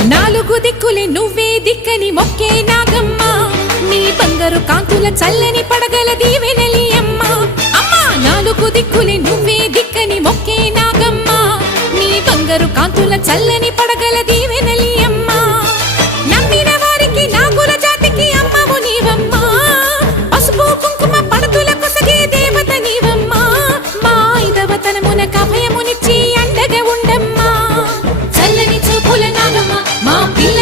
నాలుగు దిక్కులే నువ్వే దిక్కని మొక్కే నాగమ్మ నీ బంగారు కాంతుల చల్లని పడగల దీవెనలి అమ్మ అమ్మా నాలుగు దిక్కులే నువ్వే దిక్కని మొక్కే నాగమ్మ నీ బంగారు కాంతుల చల్లని పడగల దీవెనలి అమ్మ నమ్మిన వారికి నాగుల జాతికి అమ్మవు నీవమ్మ పసుపు కుంకుమ పడతుల కొసగే దేవత నీవమ్మ మా ఐదవతనమునకు అభయమునిచ్చి అండగా ఉండమ్మా చల్లని చూపుల నాగమ్మ మా పిల్ల